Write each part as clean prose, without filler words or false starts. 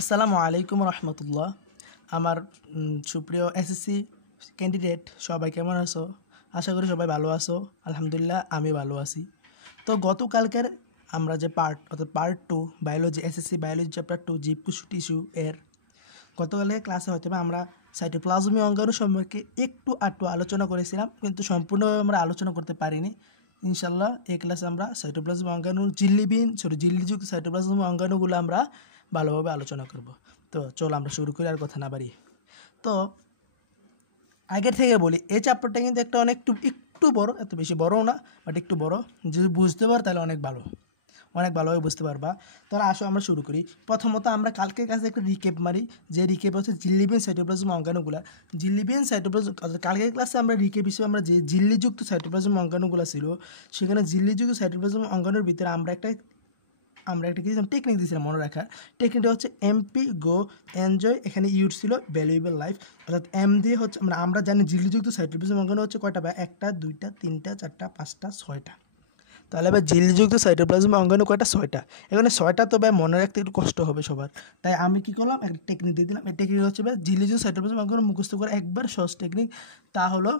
আসসালামু আলাইকুম রহমতুল্লাহ। আমার সুপ্রিয় এসএসসি ক্যান্ডিডেট সবাই কেমন আছো? আশা করি সবাই ভালো আছো। আলহামদুলিল্লাহ আমি ভালো আছি। তো গতকালকের আমরা যে part 2 biology SSC biology chapter 2 জীব কোষ টিস্যু এর গতকালের ক্লাসে হয়তো আমরা সাইটোপ্লাজমীয় অঙ্গাণু সম্পর্কে একটু আলোচনা করেছিলাম, কিন্তু সম্পূর্ণভাবে আমরা আলোচনা করতে পারিনি। ইনশাল্লাহ এই ক্লাসে আমরা সাইটোপ্লাজম অঙ্গাণু ঝিল্লিযুক্ত সাইটোপ্লাজম অঙ্গাণুগুলো আমরা ভালোভাবে আলোচনা করব। তো চলো আমরা শুরু করি, আর কথা না বাড়ি। তো আগের থেকে বলি, এই চ্যাপ্টারটা কিন্তু একটা একটু বড়, এত বেশি বড়ও না, বাট একটু বড়। যদি বুঝতে পারো তাহলে অনেক ভালোভাবে বুঝতে পারবা। তাহলে আসো আমরা শুরু করি। প্রথমত আমরা কালকের কাছে একটা রিকেপ মারি, যে রিকেপ হচ্ছে ঝিল্লিবিহীন সাইটোপ্লাজম অঙ্গাণুগুলা। ঝিল্লিবিহীন সাইটোপ্লাজম কালকের ক্লাসে আমরা রিকেপ হিসেবে আমরা যে ঝিল্লিযুক্ত সাইটোপ্লাজম অঙ্গাণুগুলো ছিল, সেখানে ঝিল্লিযুক্ত সাইটোপ্লাজম অঙ্গাণুর ভিতরে আমরা একটা কি টেকনিক দিয়েছিলাম মনে রাখা। টেকনিকটা হচ্ছে এমপি গো এনজয়। এখানে ইউজ ছিল ভ্যালুয়েবল লাইফ, অর্থাৎ এম দিয়ে হচ্ছে আমরা জানি ঝিল্লিযুক্ত সাইটোপ্লাজম অঙ্গাণু হচ্ছে কয়টা, বা 1টা 2টা 3টা 4টা 5টা 6টা। তাহলে এবার ঝিল্লিযুক্ত সাইটোপ্লাজম অঙ্গাণু কয়টা? 6টা। এখানে 6টা তো ভাই মনে রাখতে একটু কষ্ট হবে সবার, তাই আমি কি করলাম, একটা টেকনিক দিয়ে দিলাম। এই টেকনিক হচ্ছে ভাই ঝিল্লিযুক্ত সাইটোপ্লাজম অঙ্গাণু মুখস্থ করে একবার সহজ টেকনিক। তা হলো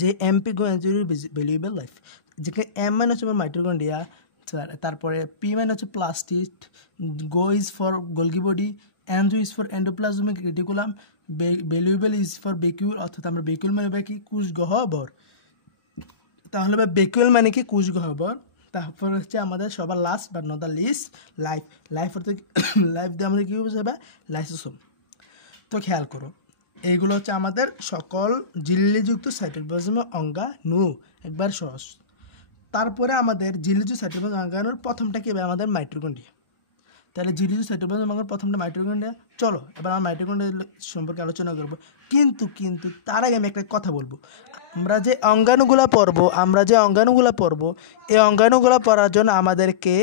যে MP go enjoy valuable life, যেখানে এম মানে হচ্ছে মাইটোকন্ড্রিয়া, তারপরে পি মানে হচ্ছে plastid, go is for Golgi body, enjoy is for endoplasmic reticulum, valuable is for vacuole, অর্থাৎ আমরা বেকিউল মানে কি কোষ গহ্বর। তাহলে বা বেকুয়েল মানে কি কোষ গহ্বর। তারপর হচ্ছে আমাদের সবার last but not the least life. অর্থাৎ লাইফ দিয়ে আমাদের কী বুঝাবে? লাইসোসোম। তো খেয়াল করো, এইগুলো হচ্ছে আমাদের সকল ঝিল্লিযুক্ত সাইটোপ্লাজমের অঙ্গাণু, একবার সহজ। তারপরে আমাদের ঝিল্লিযুক্ত সাইটোপ্লাজম অঙ্গাণুর প্রথমটা কি হবে? আমাদের মাইটোকন্ড্রিয়া। তাহলে ঝিল্লিযুক্ত সাইটোপ্লাজম অঙ্গাণুর প্রথমটা মাইটোকন্ড্রিয়া। চলো এবার আমরা মাইটোকন্ড্রিয়া সম্পর্কে আলোচনা করব। কিন্তু তার আগে আমি একটা কথা বলবো। আমরা যে অঙ্গাণুগুলো পড়বো, এই অঙ্গাণুগুলো পড়ার জন্য আমাদেরকে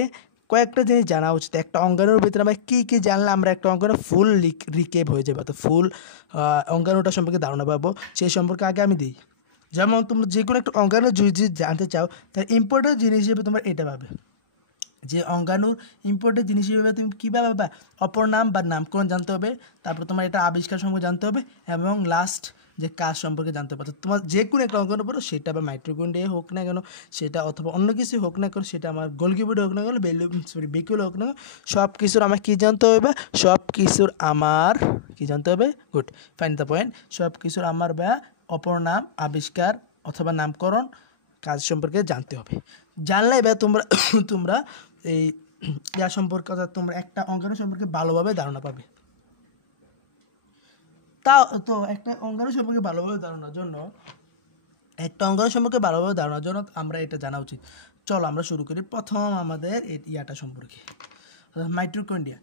কয়েকটা জিনিস জানা উচিত। একটা অঙ্গাণুর ভিতরে আমরা কী জানলে আমরা একটা অঙ্গাণু ফুল রিকেপ হয়ে যাবে, তো ফুল অঙ্গাণুটা সম্পর্কে ধারণা পাবো, সেই সম্পর্কে আগে আমি দিই। যেমন তোমরা যে কোনো একটা অঙ্গাণু যদি জানতে চাও, তার ইম্পর্টেন্ট জিনিস হিসেবে তোমরা এটা পাবে, যে অঙ্গাণুর ইম্পর্টেন্ট জিনিস হিসেবে তুমি কীভাবে পাবা? অপর নাম বা নামকরণ জানতে হবে, তারপর তোমার এটা আবিষ্কার সম্পর্কে জানতে হবে, এবং লাস্ট যে কাজ সম্পর্কে জানতে হবে। তোমার যে কোনো একটা অঙ্গাণু পড়ো, সেটা বা মাইটোকন্ড্রিয়া হোক না কেন সেটা, অথবা অন্য কিছু হোক না কেন সেটা, আমার গোলগি বডি হোক না কেন, বেকিউল হোক না কেন, সব কিছুর আমার কী জানতে হবে? সব কিছুর আমার কী জানতে হবে? Good, fine the point. সব কিছুর আমার বা অপর নাম, আবিষ্কার অথবা নামকরণ, কাজ সম্পর্কে জানতে হবে। জানলে বা তোমরা এই ইয়া সম্পর্কে, অর্থাৎ তোমরা একটা অঙ্গাণু সম্পর্কে ভালোভাবে ধারণা পাবে। তো একটা অঙ্গাণু সম্পর্কে ভালোভাবে ধারণার জন্য আমরা এটা জানা উচিত। চলো আমরা শুরু করি। প্রথম আমাদের ইয়াটা সম্পর্কে, মাইটোকন্ড্রিয়া।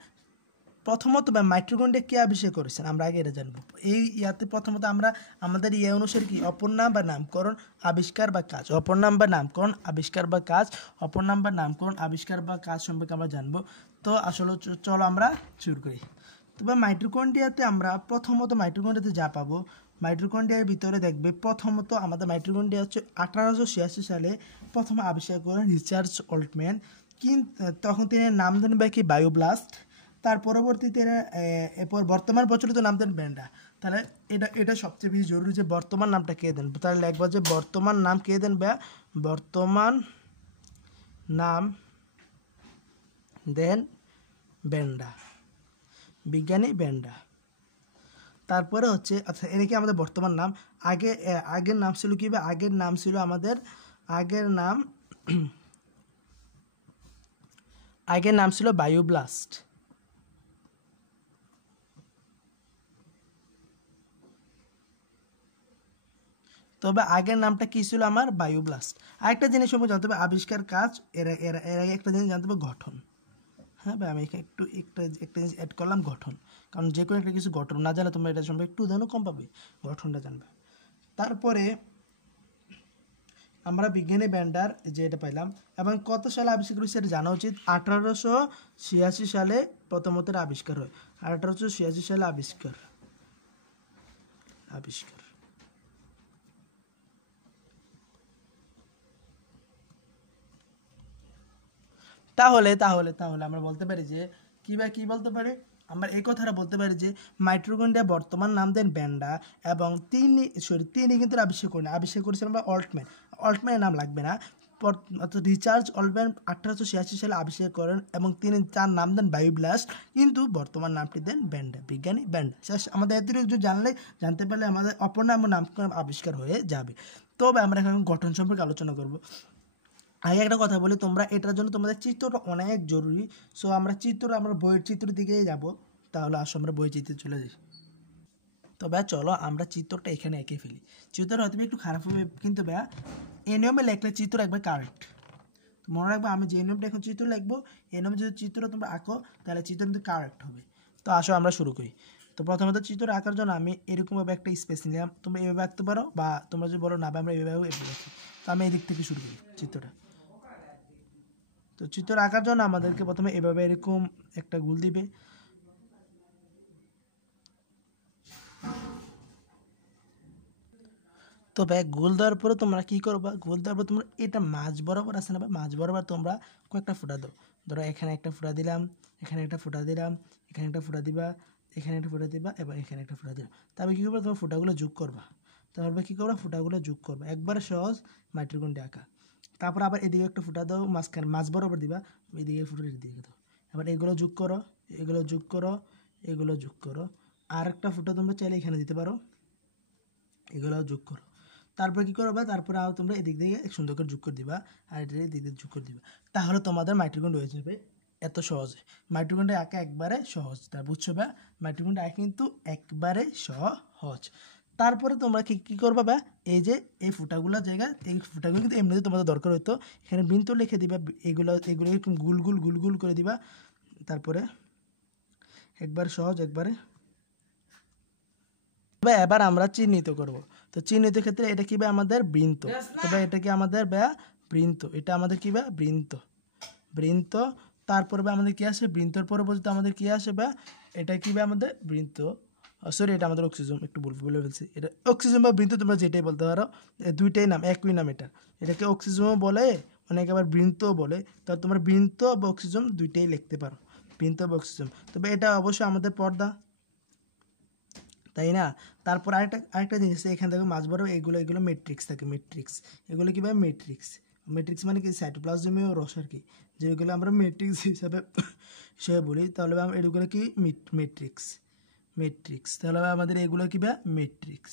প্রথমত মাইটোকন্ড্রিয়া কে আবিষ্কার করেছেন আমরা আগে এটা জানবো। এই ইয়াতে প্রথমত আমরা আমাদের ইয়ে অনুসারে কি অপর নাম বা নামকরণ, আবিষ্কার বা কাজ, অপর নাম বা নামকরণ, আবিষ্কার বা কাজ, অপর নাম বা নামকরণ, আবিষ্কার বা কাজ সম্পর্কে আমরা জানবো। তো আসলে চলো আমরা শুরু করি। তবে মাইটোকন্ড্রিয়াতে আমরা প্রথমত যা পাবো, মাইটোকন্ড্রিয়ার ভিতরে দেখবে প্রথমত আমাদের মাইটোকন্ড্রিয়া হচ্ছে 1886 সালে প্রথম আবিষ্কার করেন রিচার্ড অল্টম্যান। তখন তিনি নাম দেন কি বায়োব্লাস্ট। তার পরবর্তীতে এরপর বর্তমান প্রচলিত নাম দেন ব্যান্ডা। তাহলে এটা সবচেয়ে বেশি জরুরি যে বর্তমান নামটা কে দেন। তাহলে লিখবা যে বর্তমান নাম কে দেন, বর্তমান নাম দেন ব্যান্ডা, বিজ্ঞানী ব্যান্ডা। তারপরে হচ্ছে, আচ্ছা এটা কি আমাদের বর্তমান নাম? আগের নাম ছিল কি? আগের নাম ছিল আমাদের আগের নাম ছিল বায়োব্লাস্ট। তবে আগের নামটা কি ছিল আমার? বায়োব্লাস্ট। আরেকটা জিনিস সম্পর্কে জানতে হবে, আবিষ্কার, কাজ, এর আগে একটা জিনিস জানতে হবে, গঠন। হ্যাঁ ভাই, আমি এখানে একটা জিনিস অ্যাড করলাম, গঠন। কারণ যে কোনো একটা কিছু গঠন না জানলে তোমরা এটা সম্পর্কে একটু জানো কম পাবে, গঠনটা জানবে। তারপরে আমরা বিজ্ঞানী ব্যান্ডার যে এটা পাইলাম, এবং কত সালে আবিষ্কার করেছে এটা জানা উচিত। 1886 সালে প্রথমত আবিষ্কার হয়। 1886 সালে আবিষ্কার। তাহলে আমরা বলতে পারি যে কি বলতে পারি, আমরা এই কথাটা বলতে পারি যে মাইটোকন্ড্রিয়া বর্তমান নাম দেন ব্যান্ডা, এবং তিনি কিন্তু আবিষ্কার করেন, আবিষ্কার করেছিলেন বা অল্টম্যান। অল্টম্যানের নাম লাগবে না, অর্থাৎ রিচার্ড অল্টম্যান 1886 সালে আবিষ্কার করেন এবং তিনি তার নাম দেন বায়োব্লাস্ট, কিন্তু বর্তমান নামটি দেন ব্যান্ডা, বিজ্ঞানী ব্যান্ডা। শেষ, আমাদের এতটুকু জানলে, জানতে পারলে আমাদের অপর নাম ও নামকরণ আবিষ্কার হয়ে যাবে। তবে আমরা এখন গঠন সম্পর্কে আলোচনা করব। আগে একটা কথা বলি, তোমরা এটার জন্য তোমাদের চিত্রটা অনেক জরুরি। সো আমরা বইয়ের চিত্র দিকে যাব। তাহলে আসো আমরা বইয়ের চিত্রে চলে যাই। তো ভাই চলো আমরা চিত্রটা এখানে এঁকে ফেলি। চিত্রটা হয়তো একটু খারাপ হবে, কিন্তু ভাইয়া এই নিয়মে লেখলে চিত্র একবার কারেক্ট। মনে রাখবে, আমি যে নিয়মটা এখন চিত্র লিখবো, এই নিয়মে যদি চিত্র তোমরা আঁকো তাহলে চিত্র কিন্তু কারেক্ট হবে। তো আসো আমরা শুরু করি। তো প্রথমত চিত্র আঁকার জন্য আমি এরকমভাবে একটা স্পেস নিলাম। তোমরা এইভাবে আঁকতে পারো, বা তোমরা যদি বলো না ভাই আমরা এইভাবেও এঁকে রাখি, তো আমি এদিক থেকে শুরু করি চিত্রটা। তো চিত্র আঁকার জন্য আমাদেরকে প্রথমে এভাবে এরকম একটা গোল দিবে। তো ভাই গোল দেওয়ার পরে তোমরা কী করবা, গোল দেওয়ার পর তোমরা এটা মাঝ বরাবর আছে না ভাই, মাঝ বরাবর তোমরা কয়েকটা ফুটা দাও। ধরো এখানে একটা ফুটা দিলাম, এখানে একটা ফুটা দিলাম, এখানে একটা ফুটা দিবা, এখানে একটা ফুটা দিবা, এবং এখানে একটা ফুটা দিবা। তারপরে কী করবা, তোমার ফুটাগুলো যোগ করবা। তারপরে কী করবা, ফুটাগুলো যোগ করবা। একবারে সহজ মাইক্রোকন্ডে আঁকা। তারপর আবার এদিকে একটা ফুটা দাও, মাঝখানে মাঝ বরাবর দিবা, এদিকে ফুটা এদিকে দাও। এবার এগুলো যোগ করো, এগুলো যোগ করো, এগুলো যোগ করো। আর একটা ফুটা তোমরা চাইলে এখানে দিতে পারো, এগুলো যোগ করো। তারপরে কী করবা, তারপরে আরও তোমরা এদিক থেকে সুন্দর করে যোগ করে দিবা, আর এটা এদিক দিয়ে যোগ করে দিবা। তাহলে তোমাদের মাইক্রোকন্ড হয়ে যাবে এত সহজে। মাইক্রোকন্ডে আঁকা একবারে সহজ, তা বুঝছো বা? মাইক্রোকন্ডে আঁকা কিন্তু একবারে সহজ। তারপরে তোমরা কী করবা বা, এই যে এই ফুটাগুলোর জায়গায়, এই ফুটাগুলো কিন্তু এমনিতে তোমাদের দরকার হতো, এখানে বিন্দু লিখে দিবা, এগুলো এরকম গুল গুল গুল গুল করে দিবা। তারপরে একবার সহজ, একবারে। তবে এবার আমরা চিহ্নিত করব। তো চিহ্নিত ক্ষেত্রে এটা কি ভাই, আমাদের বৃন্ত। তবে এটা কি আমাদের ভাইয়া বৃন্ত, এটা আমাদের কি ভাই বৃন্ত, বৃন্ত। তারপরে আমাদের কি আসে, বৃন্তর পরবর্তীতে আমাদের কি আসে ভাই, এটা কি ভাই আমাদের বৃন্ত। সরি, এটা আমাদের অক্সিজেন, একটু বলে ফেলছি। এটা অক্সিজেন বা বৃন্ত তোমরা যেটাই বলতে পারো, দুইটাই নাম, একই নাম। এটাকে অক্সিজেনও বলে, অনেকে আবার বৃন্তও বলে। তো তোমরা বৃন্ত বা অক্সিজেন দুইটাই লিখতে পারো, বৃন্ত বা অক্সিজেন। তবে এটা অবশ্যই আমাদের পর্দা, তাই না? তারপর আরেকটা জিনিস, এখান থেকে মাঝ বরাবর এগুলো ম্যাট্রিক্স থাকে, ম্যাট্রিক্স। এগুলো কি ভাই ম্যাট্রিক্স। ম্যাট্রিক্স মানে কি, সাইটোপ্লাজমীয় রস আর কি, যেগুলো আমরা ম্যাট্রিক্স হিসাবে বলি। তাহলে এগুলো কি ম্যাট্রিক্স, ম্যাট্রিক্স। তাহলে আমাদের এগুলো কি ভাই ম্যাট্রিক্স।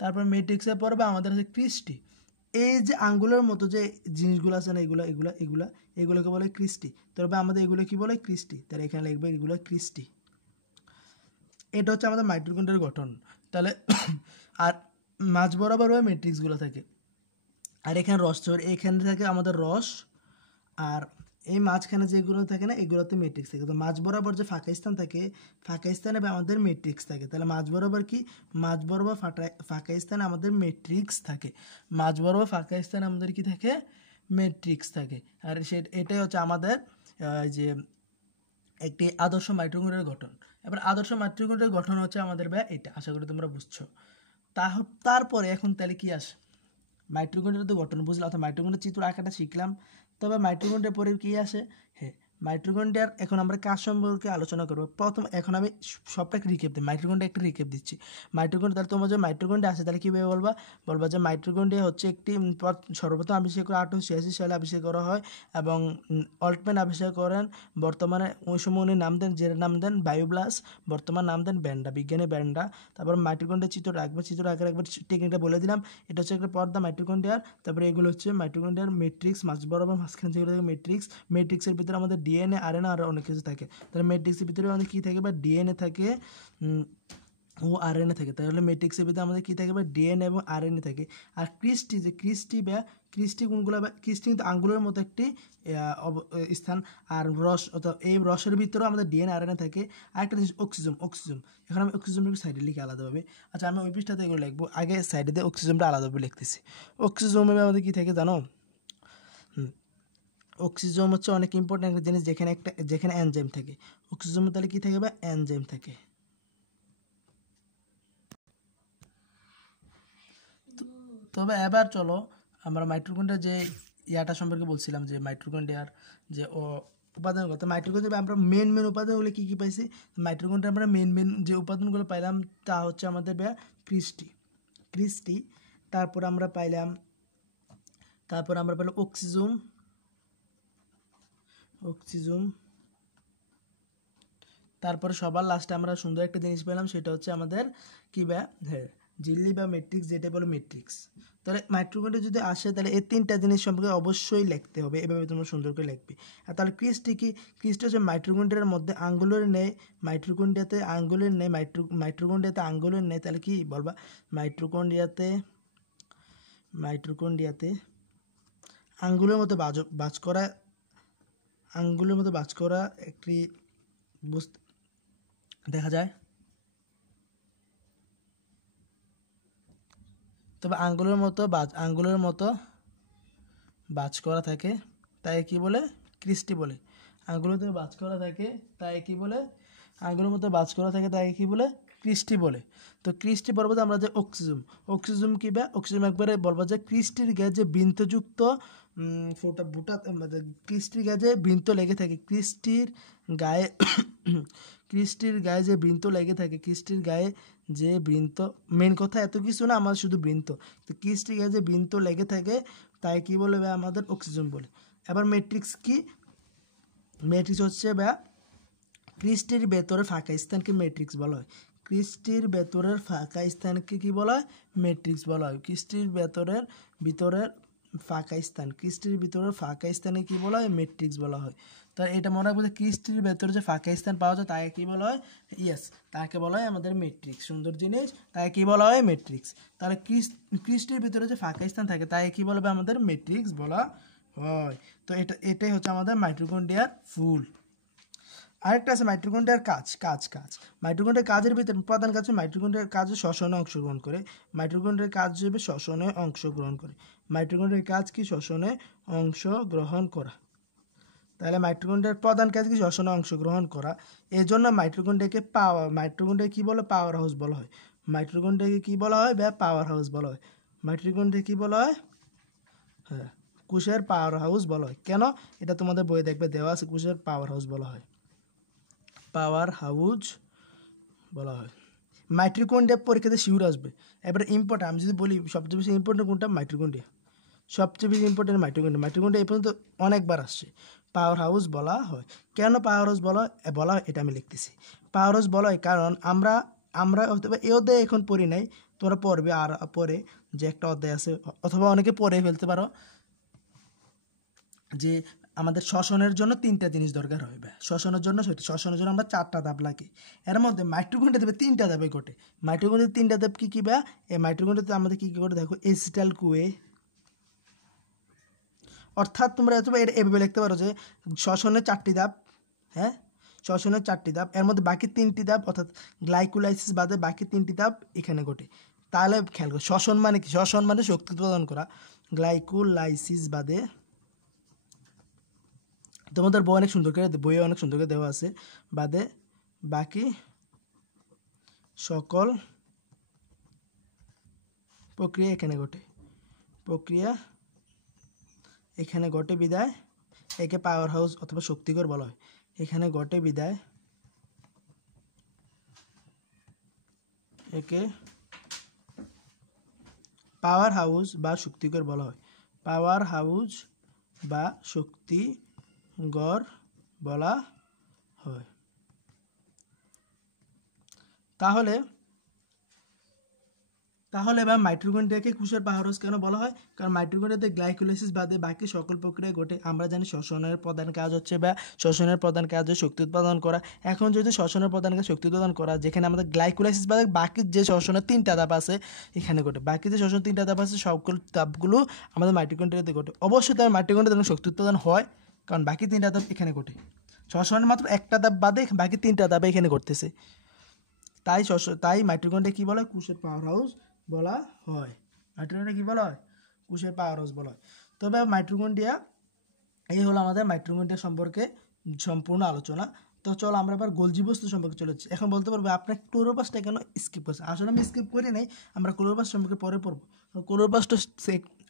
তারপর ম্যাট্রিক্সের পর বা আমাদের আছে ক্রিস্টি। এই যে আঙ্গুলের মতো যে জিনিসগুলো আছে না, এগুলোকে বলে ক্রিস্টি। তবে আমাদের এগুলো কি বলে, ক্রিস্টি। তাহলে এখানে লিখবে এগুলো ক্রিস্টি। এটা হচ্ছে আমাদের মাইটোকন্ড্রিয়ার গঠন। তাহলে আর মাঝ বরাবর ওই ম্যাট্রিক্সগুলো থাকে, আর এখানে এখানে থাকে আমাদের রস, আর এই মাঝখানে যেগুলো থাকে না, এগুলোতে ম্যাট্রিক্স থাকে। তো মাঝ বরাবর যে ফাঁকা স্থান থাকে, ফাঁকা স্থানে আমাদের ম্যাট্রিক্স থাকে। তাহলে মাঝ বরাবর কি, মাঝ বরাবর ফাঁকা স্থানে আমাদের ম্যাট্রিক্স থাকে, মাঝ বরাবর ফাঁকা স্থানে আমাদের কি থাকে, ম্যাট্রিক্স থাকে। আর এটাই হচ্ছে আমাদের যে একটি আদর্শ মাইটোকন্ড্রিয়ার গঠন। এবার আদর্শ মাইটোকন্ড্রিয়ার গঠন হচ্ছে আমাদের ভাই এটা, আশা করি তোমরা বুঝছো। তারপরে এখন তাহলে কি আসে, মাইটোকন্ড্রিয়ার তো গঠন বুঝলাম, অর্থাৎ মাইটোকন্ড্রিয়ার চিত্র আঁকাটা শিখলাম। তবে মাইটোকন্ড্রিয়ার পরে কি আসে, হ্যাঁ মাইটোকন্ড্রিয়ার এখন আমরা কাজ সম্পর্কে আলোচনা করবো। এখন আমি সবটাকে রিকেপ দিই, মাইটোকন্ড্রিয়া একটা রিকেপ দিচ্ছি। মাইটোকন্ড্রিয়া, তাহলে তোমরা যে মাইটোকন্ড্রিয়া আছে তাহলে কীভাবে বলবা যে মাইটোকন্ড্রিয়া হচ্ছে একটি সর্বপ্রথম আবিষ্কার করে 1886 সালে আবিষ্কার করা হয়, এবং অল্টম্যান আবিষ্কার করেন। বর্তমানে ওই সময় উনি নাম দেন, যে নাম দেন বায়োব্লাস্ট, বর্তমান নাম দেন ব্যান্ডা, বিজ্ঞানী ব্যান্ডা। তারপর মাইটোকন্ড্রিয়ার চিত্র আঁকার একবার টেকনিকটা বলে দিলাম। এটা হচ্ছে একটা পর্দা মাইটোকন্ড্রিয়ার। তারপরে এগুলো হচ্ছে মাইটোকন্ড্রিয়ার ম্যাট্রিক্স, মাঝ বরাবর মাঝখানে যেগুলো থাকে ম্যাট্রিক্স। ম্যাট্রিক্সের ভিতরে আমাদের ডিএনএ, আরএনএ আর অনেক কিছু থাকে। তাহলে ম্যাট্রিক্সের ভিতরে আমাদের কী থাকে বা ডিএনএ থাকে ও আরএনএ থাকে। তাহলে ম্যাট্রিক্সের ভিতরে আমাদের কী থাকে বা ডিএনএ এবং আরএনএ থাকে। আর ক্রিস্টি কোনগুলো, ক্রিস্টি কিন্তু আঙ্গুলের মতো একটি স্থান। আর রস, অর্থাৎ এই রসের ভিতরেও আমাদের ডিএনএ আরএনএ থাকে। আরেকটা জিনিস অক্সিজেন। এখন আমি অক্সিজেনটাকে সাইডে লিখে আলাদাভাবে, আচ্ছা আমি ওই পৃষ্ঠাতে এগুলো লিখবো, আগে সাইডে দিয়ে অক্সিজেনটা আলাদাভাবে লিখতেছি। অক্সিজেনে আমাদের কী থাকে জানো, অক্সিজেন হচ্ছে অনেক ইম্পর্টেন্ট একটা জিনিস, যেখানে এনজাইম থাকে। অক্সিজেন তাহলে কী থাকে বা এনজাইম থাকে। তবে এবার চলো আমরা মাইটোকন্ড্রিয়ার যে ইয়াটা সম্পর্কে বলছিলাম, যে মাইটোকন্ড্রিয়ার যে উপাদান কত মাইটোকন্ড্রিয়া আমরা মেন উপাদানগুলো কী কী পাইছি মাইটোকন্ড্রিয়া আমরা মেন যে উপাদানগুলো পাইলাম তা হচ্ছে আমাদের ক্রিস্টি তারপর আমরা পাইলাম অক্সিজম তারপরে সবার লাস্টে আমরা সুন্দর একটা জিনিস পেলাম সেটা হচ্ছে আমাদের কি ঝিল্লি বা ম্যাট্রিক্স যেটা বলো ম্যাট্রিক্স তাহলে মাইটোকন্ড্রিয়া যদি আসে তাহলে এই তিনটা জিনিস সম্পর্কে অবশ্যই লিখতে হবে এভাবে তোমরা সুন্দর করে লিখবে আর তাহলে ক্রিস্টি হচ্ছে মাইটোকন্ড্রিয়ার মধ্যে আঙ্গুলের নেই মাইটোকন্ড্রিয়াতে আঙ্গুলের নেই মাইটোকন্ড্রিয়াতে আঙ্গুলের নেই তাহলে কি বলবা মাইটোকন্ড্রিয়াতে আঙ্গুলের মতো বাজ করা একটি দেখা যায় তবে আঙ্গুলের মতো বাজ করা থাকে তাই কি বলে ক্রিস্টি বলে আঙ্গুলের মতো বাজ করা থাকে তাই কি বলে ক্রিস্টি বলে তো ক্রিস্টি বলবো আমরা যে অক্সিজম কি অক্সিজম একবারে বলবো যে ক্রিস্টির গায়ে যে বৃন্তযুক্ত ক্রিস্টির গায়ে যে বৃন্ত লেগে থাকে ক্রিস্টির গায়ে যে বৃন্ত লেগে থাকে ক্রিস্টির গায়ে যে বৃন্ত মেন কথা এত কিছু না আমার শুধু বৃন্ত তো ক্রিস্টির গায়ে যে বৃন্ত লেগে থাকে তাই কি বলে আমাদের অক্সিজেন বলে এবার ম্যাট্রিক্স হচ্ছে ক্রিস্টির ভেতরে ফাঁকা স্থানকে ম্যাট্রিক্স বলা হয় ক্রিস্টির ভেতরের ফাঁকা স্থানকে কি বলা হয় ম্যাট্রিক্স বলা হয় ক্রিস্টির ভিতরের ফাঁকা স্থানে কি বলা হয় ম্যাট্রিক্স বলা হয় তো এটা মনে রাখবো যে ক্রিস্টির ভেতরে যে ফাঁকা স্থান পাওয়া যায় তাকে কি বলা হয় তাকে বলা হয় আমাদের ম্যাট্রিক্স সুন্দর জিনিস তাকে কি বলা হয় ম্যাট্রিক্স তাহলে ক্রিস্টির ভিতরে যে ফাঁকা স্থান থাকে তাকে কি বলবে আমাদের ম্যাট্রিক্স বলা হয় তো এটাই হচ্ছে আমাদের মাইটোকন্ড্রিয়ার ফুল আরেকটা আছে মাইটোকন্ড্রিয়ার কাজ মাইটোকন্ড্রিয়ার কাজের ভিতরে প্রধান কাজ মাইটোকন্ড্রিয়ার কাজ শ্বসনে অংশগ্রহণ করে মাইটোকন্ড্রিয়ার কাজ হিসেবে শ্বসনে অংশগ্রহণ করে মাইটোকন্ড্রিয়ার কাজ কি শ্বসনে অংশগ্রহণ করা তাহলে মাইটোকন্ড্রিয়ার প্রধান কাজ কি শ্বসনে অংশগ্রহণ করা এই জন্য মাইটোকন্ড্রিয়াকে কি বলে পাওয়ার হাউস বলা হয় মাইটোকন্ড্রিয়াকে কি বলা হয় পাওয়ার হাউস বলা হয় মাইটোকন্ড্রিয়া কি বলা হয় কোষের পাওয়ার হাউস বলা হয় কেন এটা তোমাদের বইয়ে দেখবে দেওয়া আছে কোষের পাওয়ার হাউস বলা হয় মাইটোকন্ড্রিয়া পরীক্ষাতে শিউর আসবে এবারে ইম্পর্টেন্ট আমি যদি বলি সবচেয়ে বেশি ইম্পর্টেন্ট কোনটা মাইটোকন্ড্রিয়া সবচেয়ে বেশি ইম্পর্টেন্ট মাইটোকন্ড্রিয়া এই পর্যন্ত অনেকবার আসছে পাওয়ার হাউস বলা হয় কেন পাওয়ার হাউস বলা হয় এটা আমি লিখতেছি পাওয়ার হাউস বলা হয় কারণ আমরা হয়তো এই অধ্যায় এখন পড়ি নাই তোমরা পড়বে আর পরে যে একটা অধ্যায় আছে অথবা অনেকে পড়ে ফেলতে পারো যে আমাদের শ্বসনের জন্য তিনটা জিনিস দরকার হয় শ্বসনের জন্য আমরা 4টা ধাপ লাগে এর মধ্যে মাইটোকন্ড্রিয়া দেবে 3টা ধাপে ঘটে মাইটোকন্ড্রিয়া 3টা ধাপ কি এই মাইটোকন্ড্রিয়াতে আমাদের কি ঘটে দেখো এসিটাইল কুয়ে অর্থাৎ তোমরা এভাবে লিখতে পারো যে শ্বসনের 4টি ধাপ এর মধ্যে বাকি 3টি ধাপ অর্থাৎ গ্লাইকোলাইসিস বাদে বাকি 3টি ধাপ এখানে ঘটে তাহলে খেয়াল করো শ্বসন মানে কি শ্বসন মানে শক্তি উৎপাদন করা গ্লাইকোলাইসিস বাদে তোমাদের বইয়ে অনেক সুন্দর করে দেওয়া আছে বাদে বাকি সকল প্রক্রিয়া এখানে ঘটে বিদায় একে পাওয়ার হাউস অথবা শক্তিঘর বলা হয় এখানে ঘটে বিদায় একে পাওয়ার হাউস বা শক্তিঘর বলা হয় তাহলে মাইটোকন্ড্রিয়াকে কোষের পাওয়ার হাউস কেন বলা হয় কারণ মাইটোকন্ড্রিয়াতে গ্লাইকোলাইসিস বাদে বাকি সকল প্রক্রিয়া ঘটে আমরা জানি শ্বসনের প্রধান কাজ হচ্ছে শক্তি উৎপাদন করা এখন যদি শ্বসনের প্রধান কাজ শক্তি উৎপাদন করা যেখানে আমাদের গ্লাইকোলাইসিস বাদে বাকি যে শ্বসনের 3টা ধাপ আছে এখানে ঘটে বাকি যে শ্বসনের 3টা ধাপ আছে সকল ধাপগুলো আমাদের মাইটোকন্ড্রিয়াতে ঘটে অবশ্যই তার মাইটোকন্ড্রিয়াতে শক্তি উৎপাদন হয় কারণ বাকি 3টা ধাপ এখানে ঘটে শ্বসনের মাত্র একটা ধাপ বাদে বাকি 3টা ধাপ এখানে ঘটতেছে তাই মাইটোকন্ড্রিয়া কি বলা হয় কোষের পাওয়ার হাউস বলা হয় কোষের পাওয়ার হাউস বলা হয় তবে মাইটোকন্ড্রিয়া এই হলো আমাদের মাইটোকন্ড্রিয়া সম্পর্কে সম্পূর্ণ আলোচনা তো চলো আমরা এবার গোলজি বস্তু সম্পর্কে চলে যাচ্ছি। এখন বলতে পারবো আপনার ক্লোরোপ্লাস্টটা কেন স্কিপ করছে। আসলে আমি স্কিপ করি নাই, আমরা ক্লোরোপ্লাস্ট সম্পর্কে পরে পড়বো। ক্লোরোপ্লাস্ট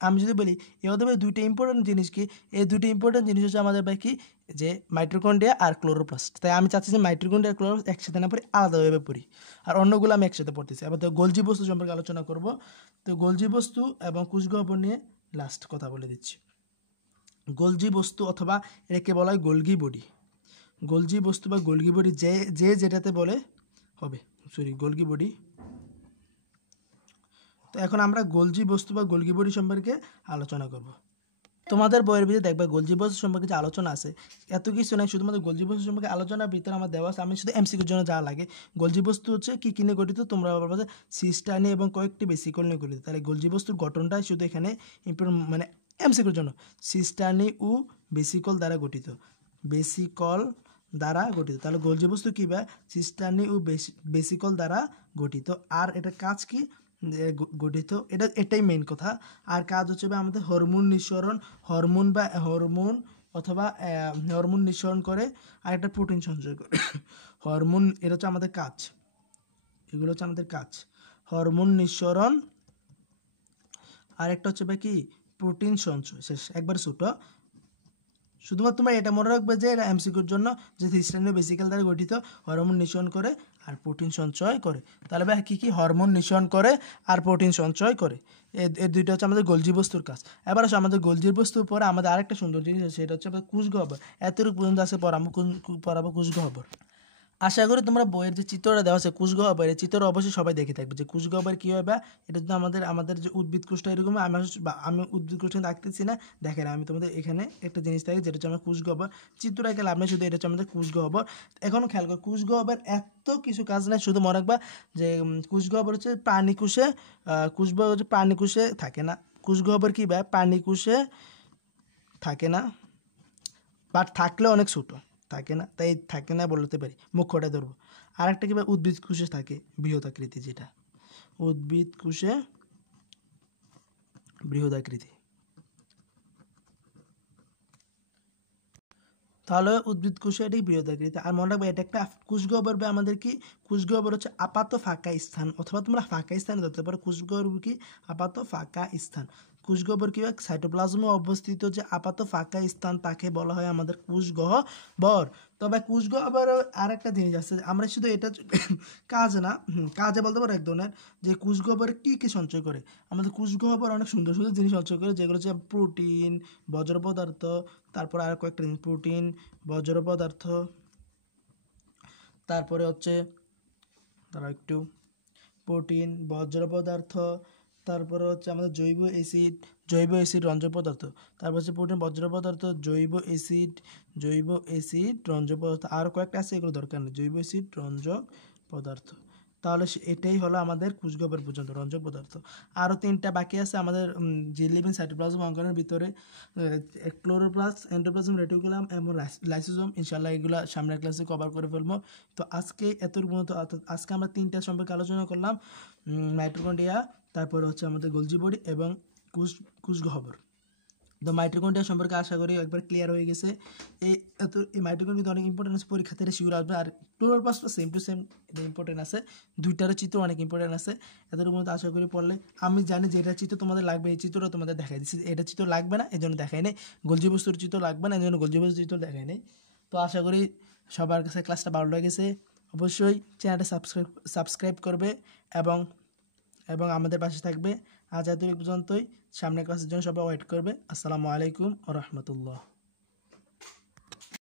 আমি যদি বলি এ হতে পারে দুইটা ইম্পর্টেন্ট জিনিস কি, এই দুইটা ইম্পর্টেন্ট জিনিস হচ্ছে আমাদের কি যে মাইটোকন্ড্রিয়া আর ক্লোরোপ্লাস্ট। তাই আমি চাচ্ছি যে মাইটোকন্ড্রিয়া আর ক্লোরোপ্লাস্ট একসাথে না পড়ি, আলাদাভাবে পড়ি, আর অন্যগুলো আমি একসাথে পড়তেছি। আবার তো গোলজি বস্তু সম্পর্কে আলোচনা করব। তো গোলজি বস্তু এবং কোষগহ্বর নিয়ে লাস্ট কথা বলে দিচ্ছি। গোলজি বস্তু অথবা এটাকে বলা হয় গোলগি বডি। গোলজি বস্তু বা গোলগি বডি যে যেটাতে বলে হবে, গোলগি বডি। তো এখন আমরা গোলজি বস্তু বা গোলগি বডি সম্পর্কে আলোচনা করব। তোমাদের বইয়ের ভিতরে দেখবে গোলজি বস্তু সম্পর্কে যে আলোচনা আছে এত কিছু নাই, শুধুমাত্র গোলজি বস্তু সম্পর্কে আলোচনার ভিতরে আমার দেওয়া আছে। আমি শুধু এমসিকিউর জন্য যা লাগে, গোলজি বস্তু হচ্ছে কী কী নিয়ে গঠিত, তোমরা বলবো যে সিস্টার নিয়ে এবং কয়েকটি বেসিকল নিয়ে গঠিত। তাহলে গোলজি বস্তুর গঠনটাই শুধু এখানে মানে এমসিকিউর জন্য সিস্টার্নি ও বেসিকল দ্বারা গঠিত, বেসিকল দ্বারা গঠিত। তাহলে গোলজি বস্তু কী বা সিস্টার্নি ও বেসিকল দ্বারা গঠিত। আর এটা কাজ কি গঠিত, এটাই মেইন কথা। আর কাজ হচ্ছে বা আমাদের হরমোন নিঃসরণ, হরমোন অথবা হরমোন নিঃসরণ করে, আর একটা প্রোটিন সঞ্চয় করে। হরমোন, এটা হচ্ছে আমাদের কাজ, এগুলো হচ্ছে আমাদের কাজ, হরমোন নিঃসরণ, আর একটা হচ্ছে বা কি প্রোটিন সঞ্চয়। শেষ, একবার ছোটো। শুধুমাত্র তোমরা এটা মনে রাখবে যে এটা এমসিকিউর জন্য, যে সিস্টার্নি বেসিক্যাল দ্বারা গঠিত, হরমোন নিঃসরণ করে আর প্রোটিন সঞ্চয় করে। তাহলে ভাই কী কী হরমোন নিঃসরণ করে আর প্রোটিন সঞ্চয় করে, এর দুইটা হচ্ছে আমাদের গোলজি বস্তুর কাজ। এবার আসলে আমাদের গোলজি বস্তুর পরে আমাদের আরেকটা সুন্দর জিনিস আছে, সেটা হচ্ছে আমাদের কোষগহ্বর। এতটুকু পর্যন্ত আছে পড়াবো কোষগহ্বর। আশা করি তোমরা বইয়ের যে চিত্রটা দেওয়া আছে কোষগহ্বর, এই চিত্রটা অবশ্যই সবাই দেখে থাকবে যে কোষগহ্বর কী হবে। এটা যদি আমাদের যে উদ্ভিদ কোষটা এরকম, আমি উদ্ভিদ কোষটা আঁকতেছি না, দেখেন আমি তোমাদের এখানে একটা জিনিস থাকে যেটা হচ্ছে আমার কোষগহ্বর। চিত্রটা এঁকে লাভ নেই, শুধু এটা হচ্ছে আমাদের কোষগহ্বর। এখনও খেয়াল করো কোষগহ্বর এত কিছু কাজ নেই, শুধু মনে রাখবা যে কোষগহ্বর হচ্ছে প্রাণী কোষে, কোষগহ্বর হচ্ছে প্রাণী কোষে থাকে না। কোষগহ্বর কী ভাই প্রাণী কোষে থাকে না, বাট থাকলে অনেক ছোটো, থাকে না, তাই থাকে না বলতে পারি, মুখ্যটা ধরবো। আর একটা কী উদ্ভিদ কোষে থাকে বৃহদাকৃতি, যেটা উদ্ভিদ কোষে বৃহদাকৃতি। তাহলে উদ্ভিদ কোষে এটি বৃহদাকৃতি। আর মনে রাখবে এটা একটা কোষগহ্বর বা আমাদের কি কোষগহ্বর হচ্ছে আপাত ফাঁকা স্থান, অথবা তোমরা ফাঁকা স্থানে ধরতে পারো। কোষগহ্বর কি আপাত ফাঁকা স্থান। কোষগহ্বর কি হয় সাইটোপ্লাজমে অবস্থিত যে আপাত ফাঁকা স্থান, তাকে বলা হয় আমাদের কোষগহ্বর। তবে কোষগহ্বর আর একটা জিনিস আছে, আমরা শুধু এটা কাজ না, কাজে বলতে পারো এক ধরনের, যে কোষগহ্বরে কী কী সঞ্চয় করে। আমাদের কোষগহ্বর অনেক সুন্দর সুন্দর জিনিস সঞ্চয় করে, যেগুলো হচ্ছে প্রোটিন, বজ্র পদার্থ, তারপরে আর কয়েকটা জিনিস প্রোটিন, বজ্র পদার্থ, তারপরে হচ্ছে তারা একটু প্রোটিন, বজ্র পদার্থ, তারপরে হচ্ছে আমাদের জৈব অ্যাসিড রঞ্জক পদার্থ, তারপর হচ্ছে প্রোটিন, বজ্র পদার্থ, জৈব অ্যাসিড রঞ্জক পদার্থ, আর কয়েকটা আছে এগুলো দরকার নেই, জৈব অ্যাসিড রঞ্জক পদার্থ। তাহলে এটাই হলো আমাদের কোষগহ্বর পর্যন্ত রঞ্জক পদার্থ। আরও তিনটা বাকি আছে আমাদের যে লিভিং সাইটোপ্লাজম অঙ্গনের ভিতরে, ক্লোরোপ্লাস্ট, এন্ডোপ্লাজম, রেটিকুলাম এবং লাইসোজোম। ইনশাল্লাহ এগুলো সামনের ক্লাসে কভার করে ফেলবো। তো আজকে এতটুকু মতো, আজকে আমরা তিনটা সম্পর্কে আলোচনা করলাম, মাইটোকন্ড্রিয়া, তারপরে হচ্ছে আমাদের গোলজি বডি এবং কোষগহ্বর। তো মাইটোকন্ড্রিয়া সম্পর্কে আশা করি একবার ক্লিয়ার হয়ে গেছে। এই মাইটোকন্ড্রিয়া অনেক ইম্পর্টেন্ট আছে, পরীক্ষা থেকে শিওর আসবে। আর ক্লোরোপ্লাস্টও সেম টু সেম এটা ইম্পর্টেন্ট আছে, দুইটারও চিত্র অনেক ইম্পর্টেন্ট আছে। এতটুকু মতো আশা করি পড়লে, আমি জানি যে এটা চিত্র তোমাদের লাগবে, এই চিত্রটা তোমাদের দেখাই দিচ্ছি। এটা চিত্র লাগবে না এই জন্য দেখাই নেই, গোলজি বস্তুর চিত্র লাগবে না এই জন্য গোলজি বস্তুর চিত্র দেখাই নেই। তো আশা করি সবার কাছে ক্লাসটা ভালো লেগেছে। অবশ্যই চ্যানেলটা সাবস্ক্রাইব করবে এবং আমাদের পাশে থাকবে। আজ এত পর্যন্তই, সামনের ক্লাসের জন্য সবাই ওয়েট করবে। আসসালামু আলাইকুম ওয়া রাহমাতুল্লাহ।